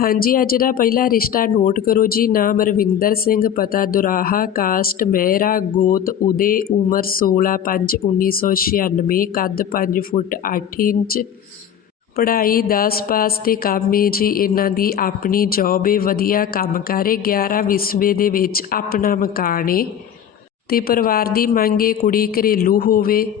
ਹਾਂਜੀ, ਅੱਜ ਦਾ ਪਹਿਲਾ ਰਿਸ਼ਤਾ ਨੋਟ ਕਰੋ ਜੀ। ਨਾਮ ਰਵਿੰਦਰ ਸਿੰਘ, ਪਤਾ ਦੁਰਾਹਾ, ਕਾਸਟ, ਮਹਿਰਾ, ਗੋਤ, ਉਦੇ, ਉਮਰ 16 5 1996 ਕੱਦ 5 ਫੁੱਟ 8 ਇੰਚ। ਪੜ੍ਹਾਈ 10 ਪਾਸ ਤੇ ਕੰਮ ਏ ਜੀ। ਇਹਨਾਂ ਦੀ ਆਪਣੀ ਜੌਬ ਏ, ਵਧੀਆ ਕੰਮ ਕਰੇ 11 ਵਿਸਵੇ ਦੇ ਵਿੱਚ ਆਪਣਾ ਮਕਾਨ ਏ। ਤੇ ਪਰਿਵਾਰ ਦੀ ਮੰਗ ਏ ਕੁੜੀ ਘਰੇਲੂ ਹੋਵੇ।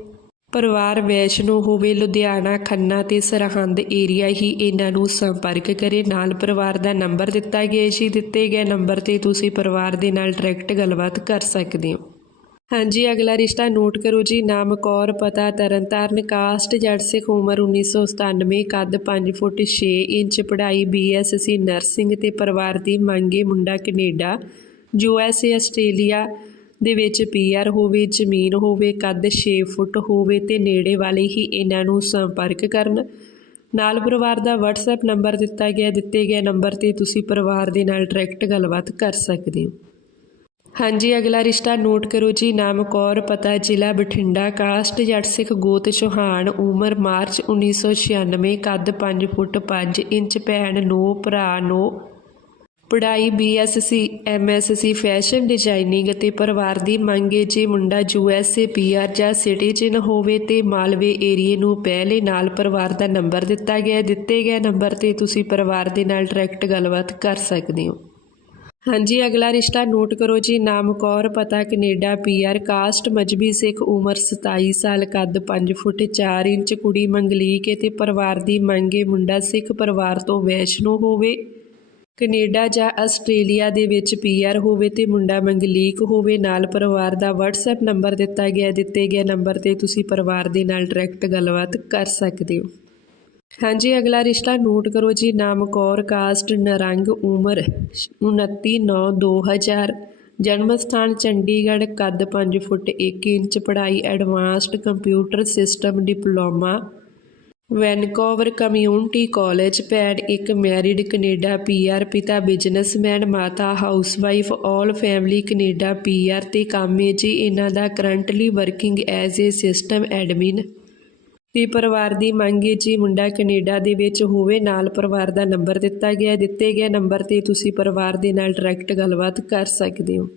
ਪਰਿਵਾਰ ਵੈਸ਼ਨੋ ਹੋਵੇ, ਲੁਧਿਆਣਾ, ਖੰਨਾ ਤੇ ਸਰਹੰਦ ਏਰੀਆ ਹੀ ਇਹਨਾਂ ਨੂੰ ਸੰਪਰਕ ਕਰੇ। ਨਾਲ ਪਰਿਵਾਰ ਦਾ ਨੰਬਰ ਦਿੱਤਾ ਗਿਆ ਸੀ। ਦਿੱਤੇ ਗਏ ਨੰਬਰ ਤੇ ਤੁਸੀਂ ਪਰਿਵਾਰ ਦੇ ਨਾਲ ਡਾਇਰੈਕਟ ਗੱਲਬਾਤ ਕਰ ਸਕਦੇ ਹੋ। ਹਾਂਜੀ, ਅਗਲਾ ਰਿਸ਼ਤਾ ਨੋਟ ਕਰੋ ਜੀ। ਨਾਮ ਕੌਰ, ਪਤਾ ਤਰਨਤਾਰਨ ਕਾਸਟ ਜੱਟ ਸਿੱਖ ਉਮਰ 1997 ਕੱਦ 5 ਫੁੱਟ 6 ਇੰਚ, ਪੜ੍ਹਾਈ ਬੀਐਸਸੀ ਨਰਸਿੰਗ ਤੇ ਪਰਿਵਾਰ ਦੀ ਮੰਗੇ ਮੁੰਡਾ Canada U S A Australia ਦੇ ਵਿੱਚ ਪੀਆਰ ਹੋਵੇ, ਜ਼ਮੀਨ ਹੋਵੇ, ਕੱਦ 6 ਫੁੱਟ ਹੋਵੇ ਤੇ ਨੇੜੇ ਵਾਲੇ ਹੀ ਇਹਨਾਂ ਨੂੰ ਸੰਪਰਕ ਕਰਨ। ਨਾਲ ਪਰਿਵਾਰ ਦਾ WhatsApp ਨੰਬਰ ਦਿੱਤਾ ਗਿਆ, ਦਿੱਤੇ ਗਏ ਨੰਬਰ ਤੇ ਤੁਸੀਂ ਪਰਿਵਾਰ ਦੇ ਨਾਲ ਡਾਇਰੈਕਟ ਗੱਲਬਾਤ ਕਰ ਸਕਦੇ ਹੋ। ਹਾਂਜੀ, ਅਗਲਾ ਰਿਸ਼ਤਾ ਨੋਟ ਕਰੋ ਜੀ, ਨਾਮ ਕੌਰ, ਪਤਾ ਜ਼ਿਲ੍ਹਾ ਬਠਿੰਡਾ, ਕਾਸਟ ਜੱਟ ਸਿੱਖ ਗੋਤ ਚੌਹਾਨ, ਉਮਰ ਮਾਰਚ 1996 ਕੱਦ 5 ਫੁੱਟ 5 ਇੰਚ, ਭੈਣ ਨੋ, ਭਰਾ ਨੋ ਪੜ੍ਹਾਈ ਬੀਐਸਸੀ ਐਮਐਸਸੀ ਫੈਸ਼ਨ ਡਿਜ਼ਾਈਨਿੰਗ ਅਤੇ ਪਰਿਵਾਰ ਦੀ ਮੰਗ ਮੰਗੇ ਜੇ ਮੁੰਡਾ ਯੂਐਸਏ ਪੀਆਰ ਜਾਂ ਸਿਟੀਜ਼ਨ ਹੋਵੇ ਤੇ ਮਾਲਵੇ ਏਰੀਏ ਨੂੰ ਪਹਿਲੇ ਨਾਲ ਪਰਿਵਾਰ ਦਾ ਨੰਬਰ ਦਿੱਤਾ ਗਿਆ ਦਿੱਤੇ ਗਏ ਨੰਬਰ ਤੇ ਤੁਸੀਂ ਪਰਿਵਾਰ ਦੇ ਨਾਲ ਡਾਇਰੈਕਟ ਗੱਲਬਾਤ ਕਰ ਸਕਦੇ ਹੋ। ਹਾਂਜੀ, ਅਗਲਾ ਰਿਸ਼ਤਾ ਨੋਟ ਕਰੋ ਜੀ। ਨਾਮ ਕੌਰ, ਪਤਾ Canada PR caste Mazhabi Sikh, ਉਮਰ 27 ਸਾਲ, ਕੱਦ 5 ਫੁੱਟ 4 ਇੰਚ, ਕੁੜੀ ਮੰਗਲੀਕ ਹੈ ਤੇ ਪਰਿਵਾਰ ਦੀ ਮੰਗੇ ਮੁੰਡਾ ਸਿੱਖ ਪਰਿਵਾਰ ਤੋਂ ਵੈਸ਼ਨੋ ਹੋਵੇ। ਕੈਨੇਡਾ ਜਾਂ ਆਸਟ੍ਰੇਲੀਆ ਦੇ ਵਿੱਚ ਪੀਆਰ ਹੋਵੇ ਤੇ ਮੁੰਡਾ ਮੰਗਲੀਕ ਹੋਵੇ, ਨਾਲ ਪਰਿਵਾਰ ਦਾ WhatsApp ਨੰਬਰ ਦਿੱਤਾ ਗਿਆ, ਦਿੱਤੇ ਗਏ ਨੰਬਰ ਤੇ ਤੁਸੀਂ ਪਰਿਵਾਰ ਦੇ ਨਾਲ ਡਾਇਰੈਕਟ ਗੱਲਬਾਤ ਕਰ ਸਕਦੇ ਹੋ। ਹਾਂਜੀ, ਅਗਲਾ ਰਿਸ਼ਤਾ ਨੋਟ ਕਰੋ ਜੀ, ਨਾਮ ਕੌਰ, ਕਾਸਟ, ਨਰੰਗ, ਉਮਰ 29 9 2000 ਜਨਮ ਸਥਾਨ ਚੰਡੀਗੜ੍ਹ, ਕੱਦ 5 ਫੁੱਟ 1 ਇੰਚ, ਪੜ੍ਹਾਈ advanced computer system diploma Vancouver community college ਭੈਣ ਇੱਕ ਮੈਰਿਡ ਕੈਨੇਡਾ ਪੀਆਰ ਪਿਤਾ ਬਿਜ਼ਨਸਮੈਨ ਮਾਤਾ housewife all family Canada PR ਤੇ ਕੰਮ ਹੈ ਜੀ। ਇਹਨਾਂ ਦਾ currently working as a system admin. ਤੇ ਪਰਿਵਾਰ ਦੀ ਮੰਗ ਹੈ ਜੀ ਮੁੰਡਾ ਕੈਨੇਡਾ ਦੇ ਵਿੱਚ ਹੋਵੇ, ਨਾਲ ਪਰਿਵਾਰ ਦਾ ਨੰਬਰ ਦਿੱਤਾ ਗਿਆ ਦਿੱਤੇ ਗਏ ਨੰਬਰ ਤੇ ਤੁਸੀਂ ਪਰਿਵਾਰ ਦੇ ਨਾਲ ਡਾਇਰੈਕਟ ਗੱਲਬਾਤ ਕਰ ਸਕਦੇ ਹੋ।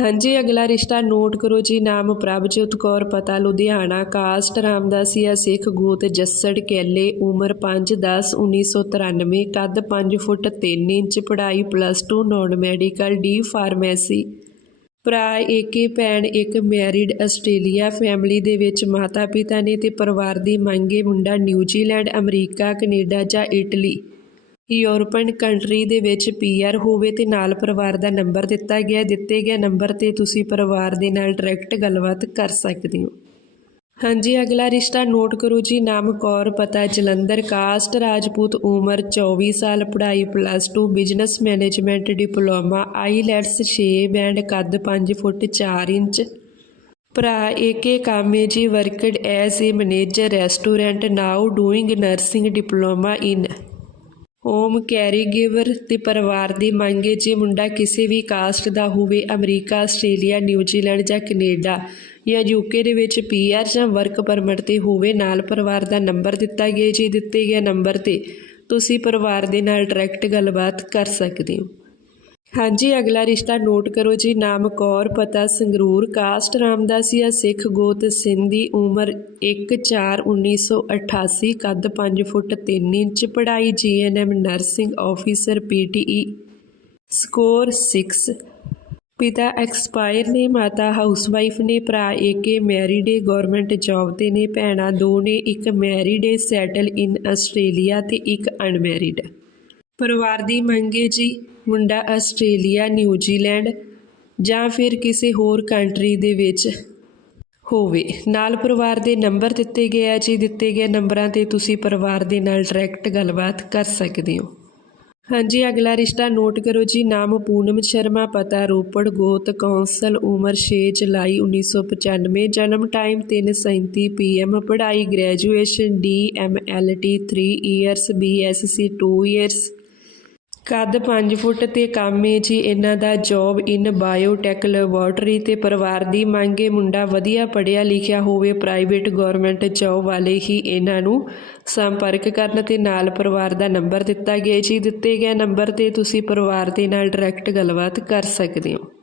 ਹਾਂਜੀ, ਅਗਲਾ ਰਿਸ਼ਤਾ ਨੋਟ ਕਰੋ ਜੀ, ਨਾਮ ਪ੍ਰਭਜੋਤ ਕੌਰ, ਪਤਾ ਲੁਧਿਆਣਾ, ਕਾਸਟ ਰਾਮਦਾਸੀਆ ਸਿੱਖ ਗੋਤ ਜੱਸੜ ਕੈਲੇ, ਉਮਰ 5 10 1993 ਕੱਦ 5 ਫੁੱਟ 3 ਇੰਚ, ਪੜ੍ਹਾਈ plus 2 non medical D pharmacy ਭਰਾ ਏਕੇ ਭੈਣ, ਇੱਕ ਮੈਰਿਡ ਆਸਟ੍ਰੇਲੀਆ ਫੈਮਿਲੀ ਦੇ ਵਿੱਚ ਮਾਤਾ ਪਿਤਾ ਨੇ ਤੇ ਪਰਿਵਾਰ ਦੀ ਮੰਗੇ ਮੁੰਡਾ ਨਿਊਜ਼ੀਲੈਂਡ, ਅਮਰੀਕਾ, ਕੈਨੇਡਾ ਜਾਂ ਇਟਲੀ। ਯੂਰਪਨ ਕੰਟਰੀ ਦੇ ਵਿੱਚ ਪੀਆਰ ਹੋਵੇ ਤੇ ਨਾਲ ਪਰਿਵਾਰ ਦਾ ਨੰਬਰ ਦਿੱਤਾ ਗਿਆ, ਦਿੱਤੇ ਗਏ ਨੰਬਰ ਤੇ ਤੁਸੀਂ ਪਰਿਵਾਰ ਦੇ ਨਾਲ ਡਾਇਰੈਕਟ ਗੱਲਬਾਤ ਕਰ ਸਕਦੇ ਹੋ। ਹਾਂਜੀ, ਅਗਲਾ ਰਿਸ਼ਤਾ ਨੋਟ ਕਰੋ ਜੀ, ਨਾਮ ਕੌਰ, ਪਤਾ ਜਲੰਧਰ, ਕਾਸਟ, ਰਾਜਪੂਤ, ਉਮਰ 24 ਸਾਲ, ਪੜ੍ਹਾਈ plus 2 business management diploma, IELTS 6 band ਕੱਦ 5 ਫੁੱਟ 4 ਇੰਚ। ਭਰਾ ਏਕੇ ਕਾਮੇ ਜੀ worked as a manager restaurant now doing nursing diploma in home caregiver ਤੇ ਪਰਿਵਾਰ ਦੀ ਮੰਗ ਹੈ ਜੇ ਮੁੰਡਾ ਕਿਸੇ ਵੀ ਕਾਸਟ ਦਾ ਹੋਵੇ, ਅਮਰੀਕਾ, ਆਸਟ੍ਰੇਲੀਆ, ਨਿਊਜ਼ੀਲੈਂਡ ਜਾਂ ਕੈਨੇਡਾ ਜਾਂ ਯੂਕੇ ਦੇ ਵਿੱਚ ਪੀਆਰ ਜਾਂ ਵਰਕ ਪਰਮਿਟ ਤੇ ਹੋਵੇ, ਨਾਲ ਪਰਿਵਾਰ ਦਾ ਨੰਬਰ ਦਿੱਤਾ ਗਿਆ ਜੀ ਦਿੱਤੇ ਗਏ ਨੰਬਰ ਤੇ ਤੁਸੀਂ ਪਰਿਵਾਰ ਦੇ ਨਾਲ ਡਾਇਰੈਕਟ ਗੱਲਬਾਤ ਕਰ ਸਕਦੇ ਹੋ। ਹਾਂਜੀ, ਅਗਲਾ ਰਿਸ਼ਤਾ ਨੋਟ ਕਰੋ ਜੀ। ਨਾਮ ਕੌਰ, ਪਤਾ ਸੰਗਰੂਰ। ਕਾਸਟ ਰਾਮਦਾਸੀਆ ਸਿੱਖ ਗੋਤ ਸਿੰਧੀ ਉਮਰ 1/4/1988 ਕੱਦ 5 ਫੁੱਟ 3 ਇੰਚ, ਪੜ੍ਹਾਈ GNM nursing officer PTE score 6 ਪਿਤਾ ਐਕਸਪਾਇਰ ਨੇ, ਮਾਤਾ ਹਾਊਸਵਾਈਫ ਨੇ, ਭਰਾ ਏਕੇ ਮੈਰਿਡ ਏ ਗਵਰਨਮੈਂਟ ਜੌਬ ਤੇ ਨੇ, ਭੈਣਾਂ ਦੋ ਨੇ, ਇੱਕ ਮੈਰਿਡ ਏ, ਸੈਟਲ ਇਨ ਆਸਟ੍ਰੇਲੀਆ ਤੇ ਇੱਕ ਅਨਮੈਰਿਡ। ਪਰਿਵਾਰ ਦੀ ਮੰਗੇ ਜੀ। ਮੁੰਡਾ ਆਸਟ੍ਰੇਲੀਆ ਨਿਊਜ਼ੀਲੈਂਡ ਜਾਂ ਫਿਰ ਕਿਸੇ ਹੋਰ ਕੰਟਰੀ ਦੇ ਵਿੱਚ ਹੋਵੇ। ਨਾਲ ਪਰਿਵਾਰ ਦੇ ਨੰਬਰ ਦਿੱਤੇ ਗਏ ਆ ਜੀ। ਦਿੱਤੇ ਗਏ ਨੰਬਰਾਂ ਤੇ ਤੁਸੀਂ ਪਰਿਵਾਰ ਦੇ ਨਾਲ ਡਾਇਰੈਕਟ ਗੱਲਬਾਤ ਕਰ ਸਕਦੇ ਹੋ। ਹਾਂਜੀ, ਅਗਲਾ ਰਿਸ਼ਤਾ ਨੋਟ ਕਰੋ ਜੀ। ਨਾਮ ਪੂਨਮ ਸ਼ਰਮਾ, ਪਤਾ ਰੋਪੜ, ਗੋਤ, ਕੌਂਸਲ, ਉਮਰ 6 ਜੁਲਾਈ 1995 ਜਨਮ ਟਾਈਮ 3:37 ਪੀਐਮ ਪੜ੍ਹਾਈ graduation D M L T 3 years B S C 2 years ਕੱਦ 5 ਫੁੱਟ ਤੇ ਕੰਮ ਏ ਜੀ, ਇਹਨਾਂ ਦਾ ਜੌਬ ਇਨ ਬਾਇਓਟੈਕ ਲੈਬੋਰਟਰੀ ਤੇ ਪਰਿਵਾਰ ਦੀ ਮੰਗੇ ਮੁੰਡਾ ਵਧੀਆ ਪੜ੍ਹਿਆ ਲਿਖਿਆ ਹੋਵੇ ਪ੍ਰਾਈਵੇਟ ਗਵਰਨਮੈਂਟ ਜੌਬ ਵਾਲੇ ਹੀ ਇਹਨਾਂ ਨੂੰ ਸੰਪਰਕ ਕਰਨ ਤੇ ਨਾਲ ਪਰਿਵਾਰ ਦਾ ਨੰਬਰ ਦਿੱਤਾ ਗਿਆ ਜੀ। ਦਿੱਤੇ ਗਏ ਨੰਬਰ ਤੇ ਤੁਸੀਂ ਪਰਿਵਾਰ ਦੇ ਨਾਲ ਡਾਇਰੈਕਟ ਗੱਲਬਾਤ ਕਰ ਸਕਦੇ ਹੋ।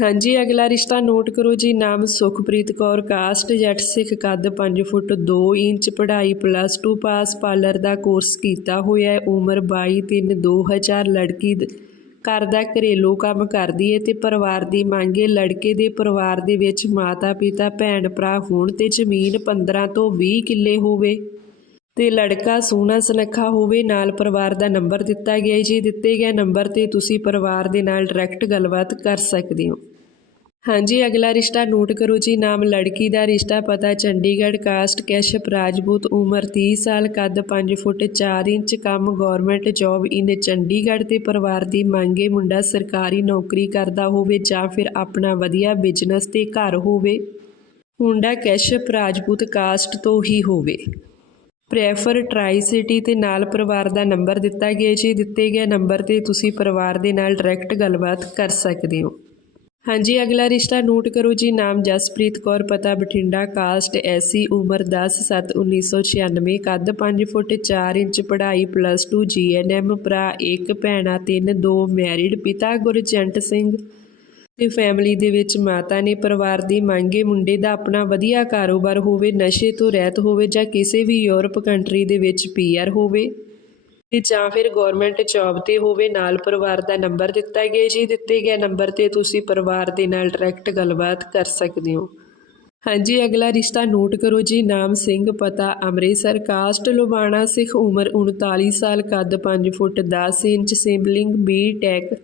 ਹਾਂਜੀ, ਅਗਲਾ ਰਿਸ਼ਤਾ ਨੋਟ ਕਰੋ ਜੀ। ਨਾਮ ਸੁਖਪ੍ਰੀਤ ਕੌਰ, ਕਾਸਟ ਜੱਟ ਸਿੱਖ ਕੱਦ 5 ਫੁੱਟ 2 ਇੰਚ, ਪੜ੍ਹਾਈ ਪਲੱਸ 2 ਪਾਸ, ਪਾਰਲਰ ਦਾ ਕੋਰਸ ਕੀਤਾ ਹੋਇਆ ਹੈ। ਉਮਰ 22 3 2000 ਲੜਕੀ ਘਰ ਦਾ ਘਰੇਲੂ ਕੰਮ ਕਰਦੀ ਹੈ ਤੇ ਪਰਿਵਾਰ ਦੀ ਮੰਗ ਹੈ ਲੜਕੇ ਦੇ ਪਰਿਵਾਰ ਦੇ ਵਿੱਚ ਮਾਤਾ ਪਿਤਾ, ਭੈਣ ਭਰਾ ਹੋਣ ਤੇ ਜ਼ਮੀਨ 15 ਤੋਂ 20 ਕਿੱਲੇ ਹੋਵੇ ਤੇ ਲੜਕਾ ਸੋਹਣਾ ਸੁਨੱਖਾ ਹੋਵੇ। ਨਾਲ ਪਰਿਵਾਰ ਦਾ ਨੰਬਰ ਦਿੱਤਾ ਗਿਆ ਜੀ। ਦਿੱਤੇ ਗਏ ਨੰਬਰ ਤੇ ਤੁਸੀਂ ਪਰਿਵਾਰ ਦੇ ਨਾਲ ਡਾਇਰੈਕਟ ਗੱਲਬਾਤ ਕਰ ਸਕਦੇ ਹੋ। ਹਾਂਜੀ, ਅਗਲਾ ਰਿਸ਼ਤਾ ਨੋਟ ਕਰੋ ਜੀ। ਨਾਮ ਲੜਕੀ ਦਾ ਰਿਸ਼ਤਾ ਪਤਾ, ਚੰਡੀਗੜ੍ਹ ਕਾਸਟ ਕੈਸ਼ਪ ਰਾਜਪੂਤ, ਉਮਰ 30 ਸਾਲ, ਕੱਦ 5 ਫੁੱਟ 4 ਇੰਚ, ਕੰਮ ਗਵਰਨਮੈਂਟ ਜੌਬ ਇਨ ਚੰਡੀਗੜ੍ਹ ਤੇ ਪਰਿਵਾਰ ਦੀ ਮੰਗੇ ਮੁੰਡਾ ਸਰਕਾਰੀ ਨੌਕਰੀ ਕਰਦਾ ਹੋਵੇ ਜਾਂ ਫਿਰ ਆਪਣਾ ਵਧੀਆ ਬਿਜ਼ਨਸ ਤੇ ਘਰ ਹੋਵੇ। ਮੁੰਡਾ ਕੈਸ਼ਪ ਰਾਜਪੂਤ ਕਾਸਟ ਤੋਂ ਹੀ ਹੋਵੇ। ਪ੍ਰੈਫਰ ਟਰਾਈ ਸਿਟੀ ਤੇ ਨਾਲ ਪਰਿਵਾਰ ਦਾ ਨੰਬਰ ਦਿੱਤਾ ਗਿਆ ਜੀ। ਦਿੱਤੇ ਗਏ ਨੰਬਰ ਤੇ ਤੁਸੀਂ ਪਰਿਵਾਰ ਦੇ ਨਾਲ ਡਾਇਰੈਕਟ ਗੱਲਬਾਤ ਕਰ ਸਕਦੇ ਹੋ। ਹਾਂਜੀ, ਅਗਲਾ ਰਿਸ਼ਤਾ ਨੋਟ ਕਰੋ ਜੀ। ਨਾਮ ਜਸਪ੍ਰੀਤ ਕੌਰ, ਪਤਾ ਬਠਿੰਡਾ। ਕਾਸਟ ਐਸੀ ਉਮਰ 10 7 1996 ਕੱਦ 5 ਫੁੱਟ 4 ਇੰਚ, ਪੜ੍ਹਾਈ ਪਲੱਸ 2 ਜੀਐਨਐਮ, ਭਰਾ ਇੱਕ, ਭੈਣਾ ਤਿੰਨ, ਦੋ, ਮੈਰਿਡ ਪਿਤਾ ਗੁਰਜੰਟ ਸਿੰਘ। ਤੇ ਫੈਮਿਲੀ ਦੇ ਵਿੱਚ ਮਾਤਾ ਨੇ ਪਰਿਵਾਰ ਦੀ ਮੰਗੇ ਮੁੰਡੇ ਦਾ ਆਪਣਾ ਵਧੀਆ ਕਾਰੋਬਾਰ ਹੋਵੇ, ਨਸ਼ੇ ਤੋਂ ਰਹਿਤ ਹੋਵੇ ਜਾਂ ਕਿਸੇ ਵੀ ਯੂਰਪ ਕੰਟਰੀ ਦੇ ਵਿੱਚ ਪੀਆਰ ਹੋਵੇ। ਜਾਂ ਫਿਰ ਗਵਰਨਮੈਂਟ ਜੌਬ ਤੇ ਹੋਵੇ, ਨਾਲ ਪਰਿਵਾਰ ਦਾ ਨੰਬਰ ਦਿੱਤਾ ਗਿਆ ਜੀ। ਦਿੱਤੇ ਗਏ ਨੰਬਰ ਤੇ ਤੁਸੀਂ ਪਰਿਵਾਰ ਦੇ ਨਾਲ ਡਾਇਰੈਕਟ ਗੱਲਬਾਤ ਕਰ ਸਕਦੇ ਹੋ। ਹਾਂਜੀ, ਅਗਲਾ ਰਿਸ਼ਤਾ ਨੋਟ ਕਰੋ ਜੀ। ਨਾਮ ਸਿੰਘ, ਪਤਾ ਅੰਮ੍ਰਿਤਸਰ ਕਾਸਟ ਲੁਬਾਣਾ ਸਿੱਖ, ਉਮਰ 39 ਸਾਲ, ਕੱਦ 5 foot 10 inch sibling B tech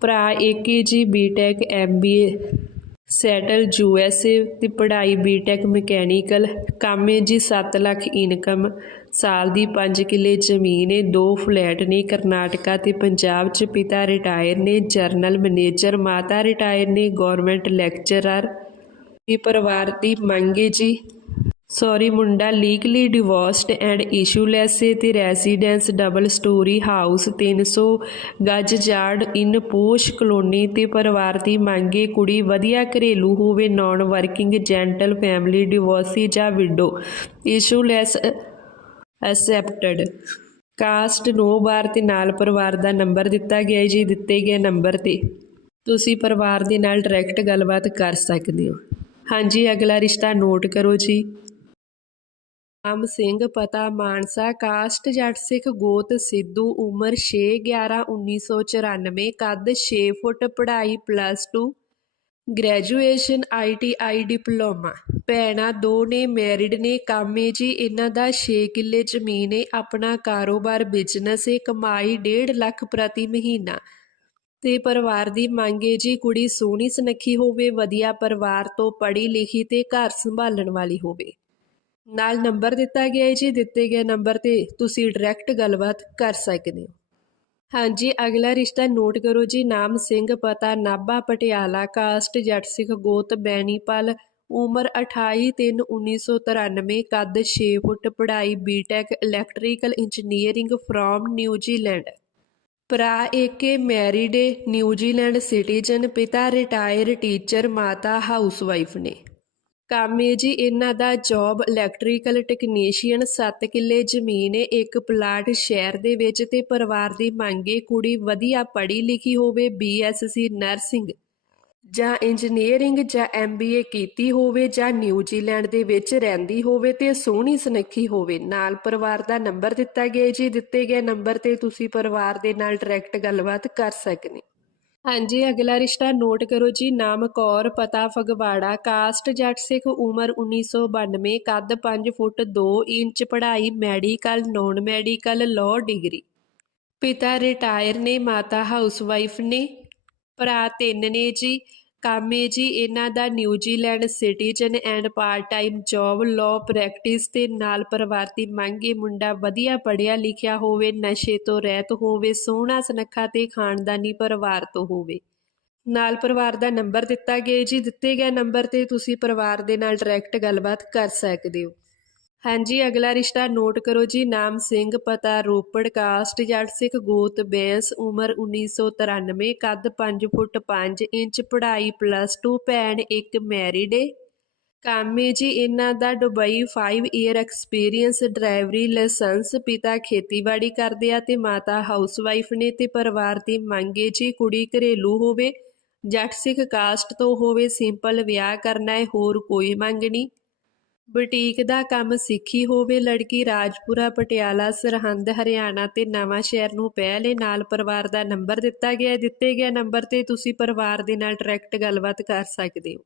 ਭਰਾ ਏਕੇ ਜੀ B BTech MBA settle U S A ਦੀ ਪੜ੍ਹਾਈ ਬੀਟੈਕ ਮਕੈਨੀਕਲ, ਕਾਮੇ ਜੀ 7 ਲੱਖ ਇਨਕਮ, ਸਾਲ ਦੀ 5 ਕਿੱਲੇ ਜ਼ਮੀਨ ਹੈ ਦੋ ਫਲੈਟ ਨੇ ਕਰਨਾਟਕਾ ਤੇ ਪੰਜਾਬ 'ਚ ਪਿਤਾ ਰਿਟਾਇਰ ਨੇ, ਜਰਨਲ ਮੈਨੇਜਰ ਮਾਤਾ ਰਿਟਾਇਰ ਨੇ ਗਵਰਨਮੈਂਟ ਲੈਕਚਰਰ। ਇਹ ਪਰਿਵਾਰ ਦੀ ਮੰਗ ਮੰਗੇ ਜੀ। ਸੌਰੀ ਮੁੰਡਾ ਲੀਗਲੀ ਡਿਵੋਰਸਡ ਐਂਡ ਇਸ਼ੂਲੈਸ ਹੈ ਤੇ ਰੈਜ਼ੀਡੈਂਸ ਡਬਲ ਸਟੋਰੀ ਹਾਊਸ 300 ਗੱਜ ਜਾਰਡ ਇਨ ਪੋਸ਼ ਕਲੋਨੀ ਤੇ ਪਰਿਵਾਰ ਦੀ ਮੰਗੇ ਕੁੜੀ ਵਧੀਆ ਘਰੇਲੂ ਹੋਵੇ non working gentle family divorcee ਜਾਂ widow issueless accepted caste no bar ਤੇ ਨਾਲ ਪਰਿਵਾਰ ਦਾ ਨੰਬਰ ਦਿੱਤਾ ਗਿਆ ਜੀ, ਦਿੱਤੇ ਗਏ ਨੰਬਰ ਤੇ। ਤੁਸੀਂ ਪਰਿਵਾਰ ਦੇ ਨਾਲ ਡਾਇਰੈਕਟ ਗੱਲਬਾਤ ਕਰ ਸਕਦੇ ਹੋ। ਹਾਂਜੀ, ਅਗਲਾ ਰਿਸ਼ਤਾ ਨੋਟ ਕਰੋ ਜੀ। ਆਮ ਸਿੰਘ ਪਤਾ ਮਾਨਸਾ, ਕਾਸਟ ਜੱਟ ਸਿੱਖ ਗੋਤ ਸਿੱਧੂ, ਉਮਰ 6 11 1994 ਕੱਦ 6 ਫੁੱਟ, ਪੜ੍ਹਾਈ ਪਲੱਸ 2 ਗ੍ਰੈਜੂਏਸ਼ਨ ਆਈਟੀਆਈ ਡਿਪਲੋਮਾ। ਭੈਣਾਂ ਦੋ ਨੇ ਮੈਰਿਡ ਨੇ, ਕਾਮੇ ਜੀ ਇਹਨਾਂ ਦਾ 6 ਕਿੱਲੇ ਜ਼ਮੀਨ ਹੈ ਆਪਣਾ ਕਾਰੋਬਾਰ ਬਿਜ਼ਨਸ ਹੈ ਕਮਾਈ 1.5 ਲੱਖ ਪ੍ਰਤੀ ਮਹੀਨਾ। ਤੇ ਪਰਿਵਾਰ ਦੀ ਮੰਗ ਮੰਗੇ ਜੀ ਕੁੜੀ ਸੋਹਣੀ ਸੁਨੱਖੀ ਹੋਵੇ, ਵਧੀਆ ਪਰਿਵਾਰ ਤੋਂ ਪੜ੍ਹੀ ਲਿਖੀ ਤੇ ਘਰ ਸੰਭਾਲਣ ਵਾਲੀ ਹੋਵੇ। ਨਾਲ ਨੰਬਰ ਦਿੱਤਾ ਗਿਆ ਹੈ ਜੀ, ਦਿੱਤੇ ਗਏ ਨੰਬਰ ਤੇ ਤੁਸੀਂ ਡਾਇਰੈਕਟ ਗੱਲਬਾਤ ਕਰ ਸਕਦੇ ਹੋ। ਹਾਂਜੀ, ਅਗਲਾ ਰਿਸ਼ਤਾ ਨੋਟ ਕਰੋ ਜੀ, ਨਾਮ ਸਿੰਘ, ਪਤਾ ਨਾਭਾ, ਪਟਿਆਲਾ, ਕਾਸਟ, ਜੱਟ ਸਿੱਖ, ਗੋਤ, ਬੈਣੀਪਲ, ਉਮਰ 28 3 1993 ਕੱਦ 6 ਫੁੱਟ, ਪੜ੍ਹਾਈ B Tech electrical engineering from New Zealand ਭਰਾ ਏਕੇ married a New Zealand citizen ਪਿਤਾ ਰਿਟਾਇਰ ਟੀਚਰ ਮਾਤਾ ਹਾਊਸਵਾਈਫ ਨੇ। ਕੰਮ ਏ ਜੀ, ਇਹਨਾਂ ਦਾ ਜੌਬ ਇਲੈਕਟ੍ਰੀਕਲ ਟੈਕਨੀਸ਼ੀਅਨ 7 ਕਿੱਲੇ ਜ਼ਮੀਨ ਏ, ਇੱਕ ਪਲਾਟ ਸ਼ਹਿਰ ਦੇ ਵਿੱਚ ਤੇ ਪਰਿਵਾਰ ਦੀ ਮੰਗ ਮੰਗੇ ਕੁੜੀ ਵਧੀਆ ਪੜ੍ਹੀ ਲਿਖੀ ਹੋਵੇ ਬੀਐਸਸੀ ਨਰਸਿੰਗ। ਜਾਂ ਇੰਜੀਨੀਅਰਿੰਗ ਜਾਂ ਐਮਬੀਏ ਕੀਤੀ ਹੋਵੇ, ਜਾਂ ਨਿਊਜ਼ੀਲੈਂਡ ਦੇ ਵਿੱਚ ਰਹਿੰਦੀ ਹੋਵੇ ਤੇ ਸੋਹਣੀ ਸੁਨੱਖੀ ਹੋਵੇ। ਨਾਲ ਪਰਿਵਾਰ ਦਾ ਨੰਬਰ ਦਿੱਤਾ ਗਿਆ ਜੀ, ਦਿੱਤੇ ਗਏ ਨੰਬਰ ਤੇ ਤੁਸੀਂ ਪਰਿਵਾਰ ਦੇ ਨਾਲ ਡਾਇਰੈਕਟ ਗੱਲਬਾਤ ਕਰ ਸਕਦੇ। ਹਾਂਜੀ, ਅਗਲਾ ਰਿਸ਼ਤਾ ਨੋਟ ਕਰੋ ਜੀ, ਨਾਮ ਕੌਰ, ਪਤਾ ਫਗਵਾੜਾ, ਕਾਸਟ ਜੱਟ ਸਿੱਖ, ਉਮਰ 1992 ਕੱਦ 5 ਫੁੱਟ 2 ਇੰਚ, ਪੜ੍ਹਾਈ medical, non medical law degree ਪਿਤਾ ਰਿਟਾਇਰ ਨੇ, ਮਾਤਾ ਹਾਊਸਵਾਈਫ ਨੇ, ਭਰਾ ਤਿੰਨ ਨੇ ਜੀ। ਕਾਮੇ ਜੀ, ਇਹਨਾਂ ਦਾ New Zealand citizen and part time job law practice ਤੇ ਨਾਲ ਪਰਿਵਾਰ ਦੀ ਮੰਗੇ ਮੁੰਡਾ ਵਧੀਆ ਪੜਿਆ ਲਿਖਿਆ ਹੋਵੇ, ਨਸ਼ੇ ਤੋਂ ਰਹਿਤ ਹੋਵੇ, ਸੋਹਣਾ ਸੁਨੱਖਾ ਤੇ ਖਾਨਦਾਨੀ ਪਰਿਵਾਰ ਤੋਂ ਹੋਵੇ। ਨਾਲ ਪਰਿਵਾਰ ਦਾ ਨੰਬਰ ਦਿੱਤਾ ਗਿਆ ਜੀ। ਦਿੱਤੇ ਗਏ ਨੰਬਰ ਤੇ ਤੁਸੀਂ ਪਰਿਵਾਰ ਦੇ ਨਾਲ ਡਾਇਰੈਕਟ ਗੱਲਬਾਤ ਕਰ ਸਕਦੇ ਹੋ। ਹਾਂਜੀ, ਅਗਲਾ ਰਿਸ਼ਤਾ ਨੋਟ ਕਰੋ ਜੀ। ਨਾਮ ਸਿੰਘ, ਪਤਾ ਰੋਪੜ, ਕਾਸਟ ਜੱਟ ਸਿੱਖ ਗੋਤ, ਬੈਂਸ, ਉਮਰ 1993 ਕੱਦ 5 ਫੁੱਟ 5 ਇੰਚ, ਪੜ੍ਹਾਈ ਪਲੱਸ 2 ਭੈਣ ਇੱਕ ਮੈਰਿਡ ਏ। ਕਾਮੇ ਜੀ ਇਹਨਾਂ ਦਾ ਦੁਬਈ 5 ਇਅਰ ਐਕਸਪੀਰੀਅੰਸ ਡਰਾਈਵਰੀ ਲਾਇਸੈਂਸ ਪਿਤਾ ਖੇਤੀਬਾੜੀ ਕਰਦੇ ਆ ਤੇ ਮਾਤਾ ਹਾਊਸਵਾਈਫ ਨੇ ਤੇ ਪਰਿਵਾਰ ਦੀ ਮੰਗੇ ਜੀ, ਕੁੜੀ ਘਰੇਲੂ ਹੋਵੇ ਜੱਟ ਸਿੱਖ ਕਾਸਟ ਤੋਂ ਹੋਵੇ ਸਿੰਪਲ ਵਿਆਹ ਕਰਨਾ ਹੈ ਹੋਰ ਕੋਈ ਮੰਗ ਨਹੀਂ। ਬੁਟੀਕ ਦਾ ਕੰਮ ਸਿੱਖੀ ਹੋਵੇ, ਲੜਕੀ ਰਾਜਪੁਰਾ, ਪਟਿਆਲਾ, ਸਰਹੰਦ, ਹਰਿਆਣਾ ਤੇ ਨਵਾਂ ਸ਼ਹਿਰ ਨੂੰ ਪਹਿਲੇ ਨਾਲ ਪਰਿਵਾਰ ਦਾ ਨੰਬਰ ਦਿੱਤਾ ਗਿਆ, ਦਿੱਤੇ ਗਿਆ ਨੰਬਰ ਤੇ ਤੁਸੀਂ ਪਰਿਵਾਰ ਦੇ ਨਾਲ ਡਾਇਰੈਕਟ ਗੱਲਬਾਤ ਕਰ ਸਕਦੇ ਹੋ।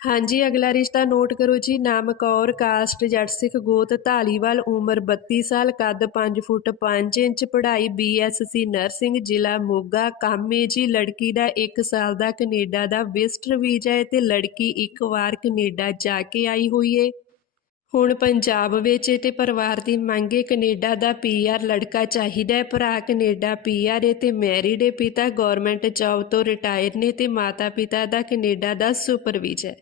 ਹਾਂਜੀ, ਅਗਲਾ ਰਿਸ਼ਤਾ ਨੋਟ ਕਰੋ ਜੀ, ਨਾਮ ਕੌਰ, ਕਾਸਟ, ਜੱਟ ਸਿੱਖ, ਗੋਤ ਢਾਲੀਵਾਲ ਉਮਰ 32 ਸਾਲ, ਕੱਦ 5 ਫੁੱਟ 5 ਇੰਚ, ਪੜ੍ਹਾਈ ਬੀਐਸਸੀ ਨਰਸਿੰਗ, ਜ਼ਿਲ੍ਹਾ ਮੋਗਾ, ਕਾਮੇ ਜੀ, ਲੜਕੀ ਦਾ 1 ਸਾਲ ਦਾ ਕੈਨੇਡਾ ਦਾ ਵਿਜ਼ਟਰ ਵੀਜ਼ਾ ਹੈ ਤੇ ਲੜਕੀ ਇੱਕ ਵਾਰ ਕੈਨੇਡਾ ਜਾ ਕੇ ਆਈ ਹੋਈ ਹੈ। ਹੁਣ ਪੰਜਾਬ ਵਿੱਚ ਤੇ ਪਰਿਵਾਰ ਦੀ ਮੰਗੇ ਕੈਨੇਡਾ ਦਾ ਪੀਆਰ ਲੜਕਾ ਚਾਹੀਦਾ ਹੈ। ਭਰਾ ਕੈਨੇਡਾ ਪੀਆਰ ਹੈ ਤੇ ਮੈਰਿਡ ਹੈ। ਪਿਤਾ ਗਵਰਨਮੈਂਟ ਜੌਬ ਤੋਂ ਰਿਟਾਇਰ ਨੇ ਤੇ ਮਾਤਾ ਪਿਤਾ ਦਾ ਕੈਨੇਡਾ ਦਾ ਸੁਪਰਵਾਈਜ਼ਰ ਹੈ।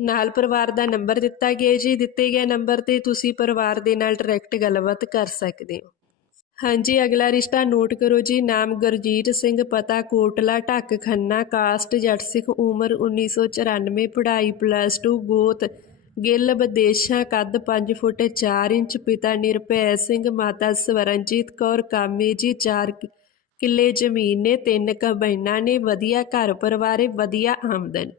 ਨਾਲ ਪਰਿਵਾਰ ਦਾ ਨੰਬਰ ਦਿੱਤਾ ਗਿਆ ਜੀ। ਦਿੱਤੇ ਗਏ ਨੰਬਰ ਤੇ ਤੁਸੀਂ ਪਰਿਵਾਰ ਦੇ ਨਾਲ ਡਾਇਰੈਕਟ ਗੱਲਬਾਤ ਕਰ ਸਕਦੇ ਹੋ। ਹਾਂਜੀ, ਅਗਲਾ ਰਿਸ਼ਤਾ ਨੋਟ ਕਰੋ ਜੀ। ਨਾਮ ਗੁਰਜੀਤ ਸਿੰਘ, ਪਤਾ ਕੋਟਲਾ, ਢੱਕ ਖੰਨਾ ਕਾਸਟ ਜੱਟ ਸਿੱਖ, ਉਮਰ 1994 ਪੜ੍ਹਾਈ ਪਲੱਸ 2 ਗੋਤ ਗਿੱਲ ਵਿਦੇਸ਼ਾਂ ਕੱਦ 5 ਫੁੱਟ 4 ਇੰਚ, ਪਿਤਾ ਨਿਰਭੈ ਸਿੰਘ, ਮਾਤਾ ਸਵਰਨਜੀਤ ਕੌਰ ਕਾਮੇ ਜੀ 4 ਕਿੱਲੇ ਜ਼ਮੀਨ ਨੇ, ਤਿੰਨ ਕਬੈਨਾਂ ਨੇ, ਵਧੀਆ ਘਰ ਪਰਿਵਾਰ ਵਧੀਆ ਆਮਦਨ।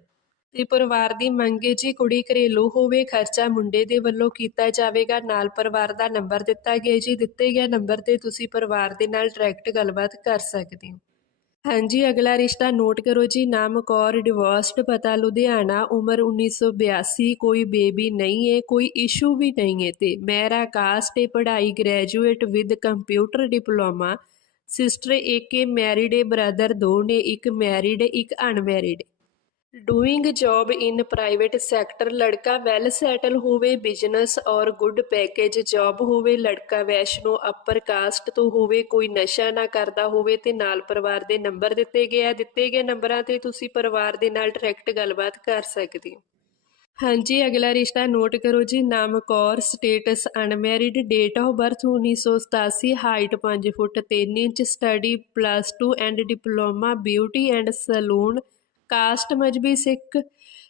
ਤੇ ਪਰਿਵਾਰ ਦੀ ਮੰਗ ਹੈ ਜੀ, ਕੁੜੀ ਘਰੇਲੂ ਹੋਵੇ, ਖਰਚਾ ਮੁੰਡੇ ਦੇ ਵੱਲੋਂ ਕੀਤਾ ਜਾਵੇਗਾ, ਨਾਲ ਪਰਿਵਾਰ ਦਾ ਨੰਬਰ ਦਿੱਤਾ ਗਿਆ ਜੀ, ਦਿੱਤੇ ਗਿਆ ਨੰਬਰ ਤੇ ਤੁਸੀਂ ਪਰਿਵਾਰ ਦੇ ਨਾਲ ਡਾਇਰੈਕਟ ਗੱਲਬਾਤ ਕਰ ਸਕਦੇ ਹੋ। ਹਾਂਜੀ, ਅਗਲਾ ਰਿਸ਼ਤਾ ਨੋਟ ਕਰੋ ਜੀ। ਨਾਮ ਕੌਰ ਡਿਵੋਰਸਡ ਪਤਾ ਲੁਧਿਆਣਾ, ਉਮਰ 1982 ਕੋਈ ਬੇਬੀ ਨਹੀਂ ਹੈ ਕੋਈ ਇਸ਼ੂ ਵੀ ਨਹੀਂ ਹੈ ਤੇ ਮੇਰਾ ਕਾਸਟ ਹੈ ਪੜ੍ਹਾਈ graduate with computer diploma sister ਇੱਕ ਹੈ ਮੈਰਿਡ ਹੈ ਬ੍ਰਦਰ ਦੋ ਨੇ, ਇੱਕ ਮੈਰਿਡ ਇੱਕ unmarried doing job in private sector ਲੜਕਾ ਵੈਲ ਸੈਟਲ ਹੋਵੇ business or good package job ਹੋਵੇ ਲੜਕਾ ਵੈਸ਼ਨੋ ਅਪਰ ਕਾਸਟ ਤੋਂ ਹੋਵੇ ਕੋਈ ਨਸ਼ਾ ਨਾ ਕਰਦਾ ਹੋਵੇ ਤੇ ਨਾਲ ਪਰਿਵਾਰ ਦੇ ਨੰਬਰ ਦਿੱਤੇ ਗਏ ਆ ਦਿੱਤੇ ਗਏ ਨੰਬਰਾਂ ਤੇ ਤੁਸੀਂ ਪਰਿਵਾਰ ਦੇ ਨਾਲ ਡਾਇਰੈਕਟ ਗੱਲਬਾਤ ਕਰ ਸਕਦੇ ਹੋ ਹਾਂਜੀ ਅਗਲਾ ਰਿਸ਼ਤਾ ਨੋਟ ਕਰੋ ਜੀ ਨਾਮ Kaur status unmarried date of birth 1987 height 5 foot 3 inch study plus 2 and diploma beauty and salon caste Mazhabi Sikh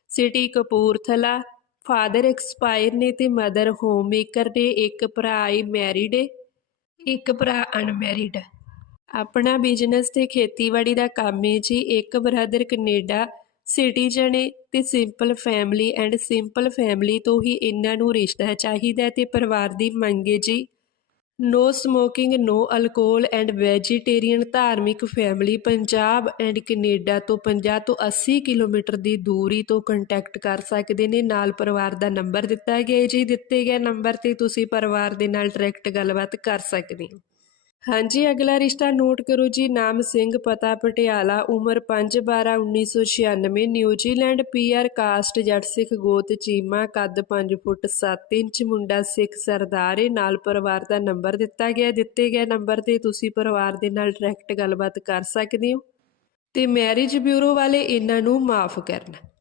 city Kapurthala. Father expire ਨੇ ਤੇ ਮਦਰ ਹੋਮ ਮੇਕਰ ਨੇ, ਇੱਕ ਭਰਾ ਹੀ ਮੈਰਿਡ ਏ, ਇੱਕ ਭਰਾ ਅਨਮੈਰਿਡ ਆਪਣਾ ਬਿਜ਼ਨਸ ਤੇ ਖੇਤੀਬਾੜੀ ਦਾ ਕੰਮ ਏ ਜੀ, ਇੱਕ ਬ੍ਰਦਰ ਕੈਨੇਡਾ ਸਿਟੀਜ਼ਨ ਏ ਤੇ simple family and simple family ਤੋਂ ਹੀ ਇਹਨਾਂ ਨੂੰ ਰਿਸ਼ਤਾ ਚਾਹੀਦਾ ਹੈ ਤੇ ਪਰਿਵਾਰ ਦੀ ਮੰਗ ਹੈ ਜੀ। No smoking no alcohol and vegetarian ਧਾਰਮਿਕ ਫੈਮਿਲੀ ਪੰਜਾਬ ਐਂਡ ਕੈਨੇਡਾ ਤੋਂ 50 ਤੋਂ 80 ਕਿਲੋਮੀਟਰ ਦੀ ਦੂਰੀ ਤੋਂ ਕੰਟੈਕਟ ਕਰ ਸਕਦੇ ਨੇ। ਨਾਲ ਪਰਿਵਾਰ ਦਾ ਨੰਬਰ ਦਿੱਤਾ ਗਿਆ ਜੀ। ਦਿੱਤੇ ਗਏ ਨੰਬਰ ਤੇ ਤੁਸੀਂ ਪਰਿਵਾਰ ਦੇ ਨਾਲ ਡਾਇਰੈਕਟ ਗੱਲਬਾਤ ਕਰ ਸਕਦੇ ਹੋ। ਹਾਂਜੀ, ਅਗਲਾ ਰਿਸ਼ਤਾ ਨੋਟ ਕਰੋ ਜੀ। ਨਾਮ ਸਿੰਘ, ਪਤਾ ਪਟਿਆਲਾ, ਉਮਰ 5/12/1996 ਨਿਊਜ਼ੀਲੈਂਡ, ਪੀਆਰ ਕਾਸਟ, ਜੱਟ ਸਿੱਖ ਗੋਤ, ਚੀਮਾ, ਕੱਦ 5 ਫੁੱਟ 7 ਇੰਚ, ਮੁੰਡਾ ਸਿੱਖ ਸਰਦਾਰ ਏ। ਨਾਲ ਪਰਿਵਾਰ ਦਾ ਨੰਬਰ ਦਿੱਤਾ ਗਿਆ। ਦਿੱਤੇ ਗਏ ਨੰਬਰ ਤੇ ਤੁਸੀਂ ਪਰਿਵਾਰ ਦੇ ਨਾਲ ਡਾਇਰੈਕਟ ਗੱਲਬਾਤ ਕਰ ਸਕਦੇ ਹੋ। ਤੇ ਮੈਰਿਜ ਬਿਊਰੋ ਵਾਲੇ ਇਹਨਾਂ ਨੂੰ ਮਾਫ ਕਰਨਾ।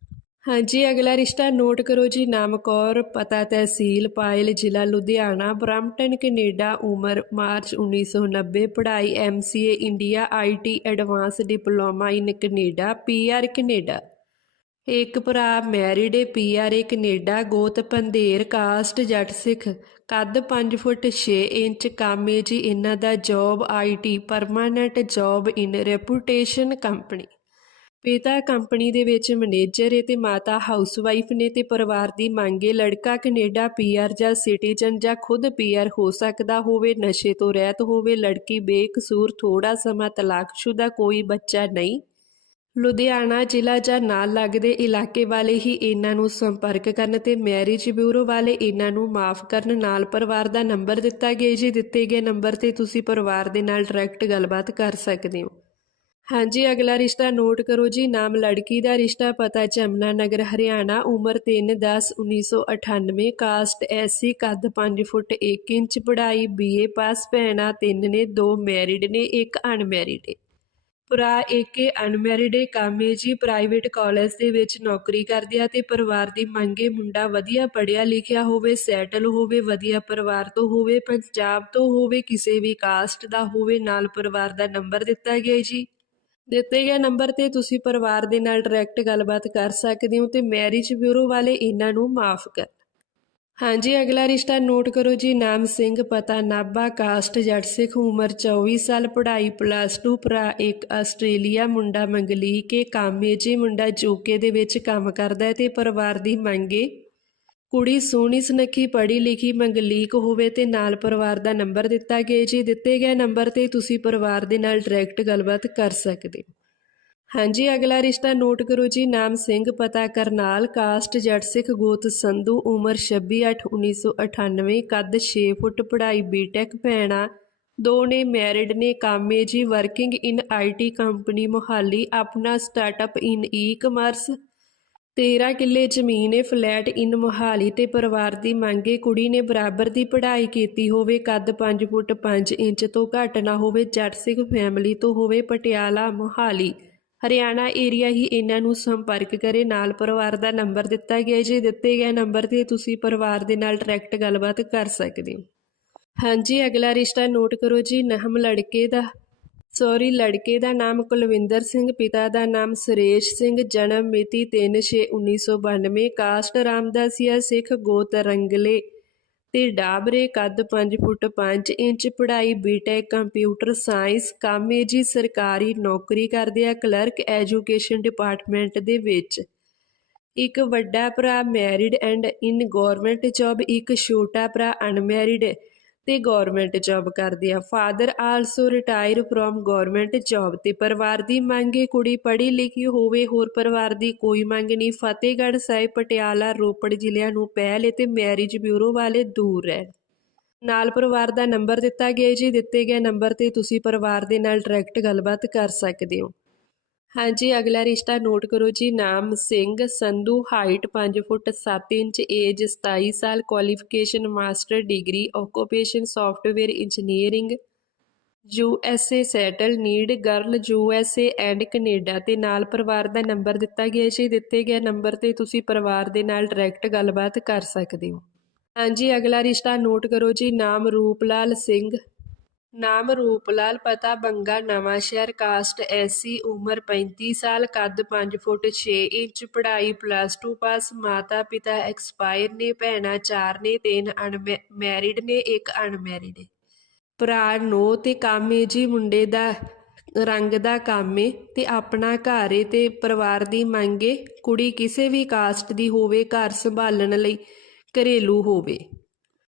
ਹਾਂਜੀ, ਅਗਲਾ ਰਿਸ਼ਤਾ ਨੋਟ ਕਰੋ ਜੀ। ਨਾਮ ਕੌਰ ਪਤਾ ਤਹਿਸੀਲ, ਪਾਇਲ ਜ਼ਿਲ੍ਹਾ, ਲੁਧਿਆਣਾ, ਬ੍ਰੈਂਪਟਨ, ਕੈਨੇਡਾ, ਉਮਰ, ਮਾਰਚ 1990 ਪੜ੍ਹਾਈ MCA India IT advance, diploma in Canada PR Canada. ਇੱਕ ਭਰਾ, ਮੈਰਿਡ ਏ ਪੀਆਰ ਏ ਕੈਨੇਡਾ, ਗੋਤ ਪੰਧੇਰ, ਕਾਸਟ, ਜੱਟ ਸਿੱਖ। ਕੱਦ 5 ਫੁੱਟ 6 ਇੰਚ, ਕਾਮੇ ਜੀ ਇਹਨਾਂ ਦਾ job IT permanent job in reputation company ਪਿਤਾ ਕੰਪਨੀ ਦੇ ਵਿੱਚ ਮੈਨੇਜਰ ਏ ਤੇ ਮਾਤਾ ਹਾਊਸਵਾਈਫ ਨੇ ਤੇ ਪਰਿਵਾਰ ਦੀ ਮੰਗ ਮੰਗੇ ਲੜਕਾ ਕੈਨੇਡਾ ਪੀਆਰ ਜਾਂ ਸਿਟੀਜ਼ਨ ਜਾਂ ਖੁਦ ਪੀਆਰ ਹੋ ਸਕਦਾ ਹੋਵੇ, ਨਸ਼ੇ ਤੋਂ ਰਹਿਤ ਹੋਵੇ, ਲੜਕੀ ਬੇਕਸੂਰ ਥੋੜਾ ਸਮਾਂ ਤਲਾਕਸ਼ੁਦਾ, ਕੋਈ ਬੱਚਾ ਨਹੀਂ। ਲੁਧਿਆਣਾ ਜ਼ਿਲ੍ਹਾ ਜਾਂ ਨਾਲ ਲੱਗਦੇ ਇਲਾਕੇ ਵਾਲੇ ਹੀ ਇਹਨਾਂ ਨੂੰ ਸੰਪਰਕ ਕਰਨ ਤੇ ਮੈਰਿਜ ਬਿਊਰੋ ਵਾਲੇ ਇਹਨਾਂ ਨੂੰ ਮਾਫ ਕਰਨ ਨਾਲ ਪਰਿਵਾਰ ਦਾ ਨੰਬਰ ਦਿੱਤਾ ਗਿਆ ਜੀ, ਦਿੱਤੇ ਗਏ ਨੰਬਰ ਤੇ ਤੁਸੀਂ ਪਰਿਵਾਰ ਦੇ ਨਾਲ ਡਾਇਰੈਕਟ ਗੱਲਬਾਤ ਕਰ ਸਕਦੇ ਹੋ। ਹਾਂਜੀ, ਅਗਲਾ ਰਿਸ਼ਤਾ ਨੋਟ ਕਰੋ ਜੀ। ਨਾਮ ਲੜਕੀ ਦਾ ਰਿਸ਼ਤਾ, ਪਤਾ ਚਮਨਾ ਨਗਰ, ਹਰਿਆਣਾ। ਉਮਰ 3 10 1998 ਕਾਸਟ ਐਸੀ ਕੱਦ 5 ਫੁੱਟ 1 ਇੰਚ, ਪੜ੍ਹਾਈ ਬੀਏ ਪਾਸ। ਭੈਣਾ ਤਿੰਨ ਨੇ, ਦੋ ਮੈਰਿਡ ਨੇ, ਇੱਕ ਅਨਮੈਰਿਡ ਹੈ ਭਰਾ ਏਕੇ ਅਨਮੈਰਿਡ ਹੈ ਕਾਮੇ ਜੀ, ਪ੍ਰਾਈਵੇਟ ਕਾਲਜ ਦੇ ਵਿੱਚ ਨੌਕਰੀ ਕਰਦੇ ਆ ਤੇ ਪਰਿਵਾਰ ਦੀ ਮੰਗੇ ਮੁੰਡਾ ਵਧੀਆ ਪੜ੍ਹਿਆ ਲਿਖਿਆ ਹੋਵੇ, ਸੈਟਲ ਹੋਵੇ, ਵਧੀਆ ਪਰਿਵਾਰ ਤੋਂ ਹੋਵੇ, ਪੰਜਾਬ ਤੋਂ ਹੋਵੇ, ਕਿਸੇ ਵੀ ਕਾਸਟ ਦਾ ਹੋਵੇ, ਨਾਲ ਪਰਿਵਾਰ ਦਾ ਨੰਬਰ ਦਿੱਤਾ ਗਿਆ ਜੀ। ਦਿੱਤੇ ਗਏ ਨੰਬਰ ਤੇ ਤੁਸੀਂ ਪਰਿਵਾਰ ਦੇ ਨਾਲ ਡਾਇਰੈਕਟ ਗੱਲਬਾਤ ਕਰ ਸਕਦੇ ਹੋ ਤੇ ਮੈਰਿਜ ਬਿਊਰੋ ਵਾਲੇ ਇਹਨਾਂ ਨੂੰ ਮਾਫ ਕਰ। ਹਾਂਜੀ, ਅਗਲਾ ਰਿਸ਼ਤਾ ਨੋਟ ਕਰੋ ਜੀ, ਨਾਮ ਸਿੰਘ, ਪਤਾ ਨਾਭਾ ਕਾਸਟ ਜੱਟ ਸਿੱਖ, ਉਮਰ 24 ਸਾਲ, ਪੜ੍ਹਾਈ ਪਲੱਸ 2 ਭਰਾ ਇੱਕ, ਆਸਟ੍ਰੇਲੀਆ, ਮੁੰਡਾ ਮੰਗਲੀਕੇ ਕਾਮੇ ਜੀ ਮੁੰਡਾ ਯੂਕੇ ਦੇ ਵਿੱਚ ਕੰਮ ਕਰਦਾ ਹੈ ਤੇ ਪਰਿਵਾਰ ਦੀ ਮੰਗੇ ਕੁੜੀ ਸੋਹਣੀ ਸੁਨੱਖੀ, ਪੜ੍ਹੀ ਲਿਖੀ, ਮੰਗਲੀਕ ਹੋਵੇ ਤੇ ਨਾਲ ਪਰਿਵਾਰ ਦਾ ਨੰਬਰ ਦਿੱਤਾ ਗਿਆ ਜੀ ਦਿੱਤੇ ਗਏ ਨੰਬਰ ਤੇ ਤੁਸੀਂ ਪਰਿਵਾਰ ਦੇ ਨਾਲ ਡਾਇਰੈਕਟ ਗੱਲਬਾਤ ਕਰ ਸਕਦੇ ਹੋ। ਹਾਂਜੀ, ਅਗਲਾ ਰਿਸ਼ਤਾ ਨੋਟ ਕਰੋ ਜੀ। ਨਾਮ ਸਿੰਘ, ਪਤਾ ਕਰਨਾਲ, ਕਾਸਟ, ਜੱਟ ਸਿੱਖ, ਗੋਤ ਸੰਧੂ, ਉਮਰ 26/8/1998 ਕੱਦ 6 ਫੁੱਟ, ਪੜ੍ਹਾਈ ਬੀਟੈਕ ਭੈਣਾ ਦੋ ਨੇ ਮੈਰਿਡ ਨੇ, ਕਾਮੇ ਜੀ working in IT company Mohali, ਆਪਣਾ ਸਟਾਰਟਅਪ ਇਨ ਈ-ਕਮਰਸ 13 ਕਿੱਲੇ ਜ਼ਮੀਨ ਏ, ਫਲੈਟ, ਇਨ ਮੋਹਾਲੀ ਤੇ ਪਰਿਵਾਰ ਦੀ ਮੰਗੇ ਕੁੜੀ ਨੇ ਬਰਾਬਰ ਦੀ ਪੜ੍ਹਾਈ ਕੀਤੀ ਹੋਵੇ, ਕੱਦ 5 ਫੁੱਟ 5 ਇੰਚ ਤੋਂ ਘੱਟ ਨਾ ਹੋਵੇ, ਜੱਟ ਸਿੰਘ ਫੈਮਿਲੀ ਤੋਂ ਹੋਵੇ, ਪਟਿਆਲਾ, ਮੋਹਾਲੀ। ਹਰਿਆਣਾ ਏਰੀਆ ਹੀ ਇਹਨਾਂ ਨੂੰ ਸੰਪਰਕ ਕਰੇ, ਨਾਲ ਪਰਿਵਾਰ ਦਾ ਨੰਬਰ ਦਿੱਤਾ ਗਿਆ ਜੀ ਦਿੱਤੇ ਗਏ ਨੰਬਰ ਤੇ ਤੁਸੀਂ ਪਰਿਵਾਰ ਦੇ ਨਾਲ ਡਾਇਰੈਕਟ ਗੱਲਬਾਤ ਕਰ ਸਕਦੇ ਹੋ। ਹਾਂਜੀ, ਅਗਲਾ ਰਿਸ਼ਤਾ ਨੋਟ ਕਰੋ ਜੀ ਨਹਮ ਲੜਕੇ ਦਾ। ਸੌਰੀ, ਲੜਕੇ ਦਾ ਨਾਮ ਕੁਲਵਿੰਦਰ ਸਿੰਘ, ਪਿਤਾ ਦਾ ਨਾਮ ਸੁਰੇਸ਼ ਸਿੰਘ, ਜਨਮ ਮਿਤੀ 3/6/1992 ਕਾਸਟ ਰਾਮਦਾਸੀਆ, ਸਿੱਖ ਗੋਤ ਰੰਗਲੇ ਤੇ ਡਾਬਰੇ, ਕੱਦ 5 ਫੁੱਟ 5 ਇੰਚ, ਪੜ੍ਹਾਈ ਬੀਟੈਕ ਕੰਪਿਊਟਰ ਸਾਇੰਸ ਕਾਮੇ ਜੀ ਸਰਕਾਰੀ ਨੌਕਰੀ ਕਰਦੇ ਆ ਕਲਰਕ ਐਜੂਕੇਸ਼ਨ ਡਿਪਾਰਟਮੈਂਟ ਦੇ ਵਿੱਚ। ਇੱਕ ਵੱਡਾ ਭਰਾ married and in government job ਇੱਕ ਛੋਟਾ ਭਰਾ ਅਨਮੈਰਿਡ ਤੇ ਗਵਰਨਮੈਂਟ ਜੌਬ ਕਰਦੇ ਆ। Father also retire from government job ਤੇ ਪਰਿਵਾਰ ਦੀ ਮੰਗੇ ਕੁੜੀ ਪੜ੍ਹੀ ਲਿਖੀ ਹੋਵੇ, ਹੋਰ ਪਰਿਵਾਰ ਦੀ ਕੋਈ ਮੰਗ ਨਹੀਂ। ਫਤਿਹਗੜ੍ਹ ਸਾਹਿਬ, ਪਟਿਆਲਾ, ਰੋਪੜ ਜ਼ਿਲ੍ਹਿਆਂ ਨੂੰ ਪਹਿਲ ਤੇ ਮੈਰਿਜ ਬਿਊਰੋ ਵਾਲੇ ਦੂਰ ਰਹਿਣ। ਨਾਲ ਪਰਿਵਾਰ ਦਾ ਨੰਬਰ ਦਿੱਤਾ ਗਿਆ ਜੀ। ਦਿੱਤੇ ਗਏ ਨੰਬਰ ਤੇ ਤੁਸੀਂ ਪਰਿਵਾਰ ਦੇ ਨਾਲ ਡਾਇਰੈਕਟ ਗੱਲਬਾਤ ਕਰ ਸਕਦੇ ਹੋ। ਹਾਂਜੀ, ਅਗਲਾ ਰਿਸ਼ਤਾ ਨੋਟ ਕਰੋ ਜੀ, ਨਾਮ Singh, Sandhu height 5 foot 7 inch age 27 ਸਾਲ qualification master degree occupation software engineering U S A settle need girl U S A and Canada ਤੇ ਨਾਲ ਪਰਿਵਾਰ ਦਾ ਨੰਬਰ ਦਿੱਤਾ ਗਿਆ ਜੀ, ਦਿੱਤੇ ਗਏ ਨੰਬਰ ਤੇ ਤੁਸੀਂ ਪਰਿਵਾਰ ਦੇ ਨਾਲ ਡਾਇਰੈਕਟ ਗੱਲਬਾਤ ਕਰ ਸਕਦੇ ਹੋ। ਹਾਂਜੀ, ਅਗਲਾ ਰਿਸ਼ਤਾ ਨੋਟ ਕਰੋ ਜੀ, ਨਾਮ ਰੂਪਲਾਲ ਸਿੰਘ ਨਾਮ ਰੂਪ ਲਾਲ ਪਤਾ ਬੰਗਾ ਨਵਾਂ ਸ਼ਹਿਰ ਕਾਸਟ ਐਸੀ ਉਮਰ 35 ਸਾਲ, ਕੱਦ 5 ਫੁੱਟ 6 ਇੰਚ, ਪੜ੍ਹਾਈ ਪਲੱਸ 2 ਪਾਸ ਮਾਤਾ ਪਿਤਾ ਐਕਸਪਾਇਰ ਨੇ, ਭੈਣਾਂ ਚਾਰ ਨੇ, ਤਿੰਨ ਅਨਮੈਰਿਡ ਨੇ, ਇੱਕ ਅਨਮੈਰਿਡ ਹੈ ਭਰਾ ਨੋ ਤੇ ਕਾਮੇ ਜੀ, ਮੁੰਡੇ ਦਾ ਰੰਗ ਦਾ ਕੰਮ ਏ ਤੇ ਆਪਣਾ ਘਰ ਏ ਤੇ ਪਰਿਵਾਰ ਦੀ ਮੰਗੇ ਕੁੜੀ ਕਿਸੇ ਵੀ ਕਾਸਟ ਦੀ ਹੋਵੇ, ਘਰ ਸੰਭਾਲਣ ਲਈ ਘਰੇਲੂ ਹੋਵੇ।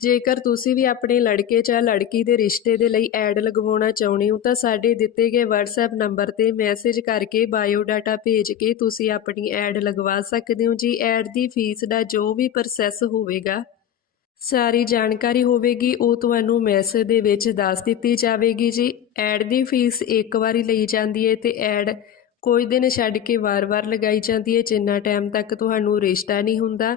ਜੇਕਰ ਤੁਸੀਂ ਵੀ ਆਪਣੇ ਲੜਕੇ ਜਾਂ ਲੜਕੀ ਦੇ ਰਿਸ਼ਤੇ ਦੇ ਲਈ ਐਡ ਲਗਵਾਉਣਾ ਚਾਹੁੰਦੇ ਹੋ, ਤਾਂ ਸਾਡੇ ਦਿੱਤੇ ਗਏ WhatsApp ਨੰਬਰ ਤੇ ਮੈਸੇਜ ਕਰਕੇ ਬਾਇਓ ਡਾਟਾ ਭੇਜ ਕੇ ਤੁਸੀਂ ਆਪਣੀ ਐਡ ਲਗਵਾ ਸਕਦੇ ਹੋ। ਜੀ, ਐਡ ਦੀ ਫੀਸ ਦਾ ਜੋ ਵੀ ਪ੍ਰੋਸੈਸ ਹੋਵੇਗਾ, ਸਾਰੀ ਜਾਣਕਾਰੀ ਹੋਵੇਗੀ, ਉਹ ਤੁਹਾਨੂੰ ਮੈਸੇਜ ਦੇ ਵਿੱਚ ਦੱਸ ਦਿੱਤੀ ਜਾਵੇਗੀ। ਜੀ, ਐਡ ਦੀ ਫੀਸ ਇੱਕ ਵਾਰੀ ਲਈ ਜਾਂਦੀ ਹੈ ਤੇ ਐਡ ਕੋਈ ਦਿਨ ਛੱਡ ਕੇ ਵਾਰ-ਵਾਰ ਲਗਾਈ ਜਾਂਦੀ ਹੈ, ਜਿੰਨਾ ਟਾਈਮ ਤੱਕ ਤੁਹਾਨੂੰ ਰਿਸ਼ਤਾ ਨਹੀਂ ਹੁੰਦਾ।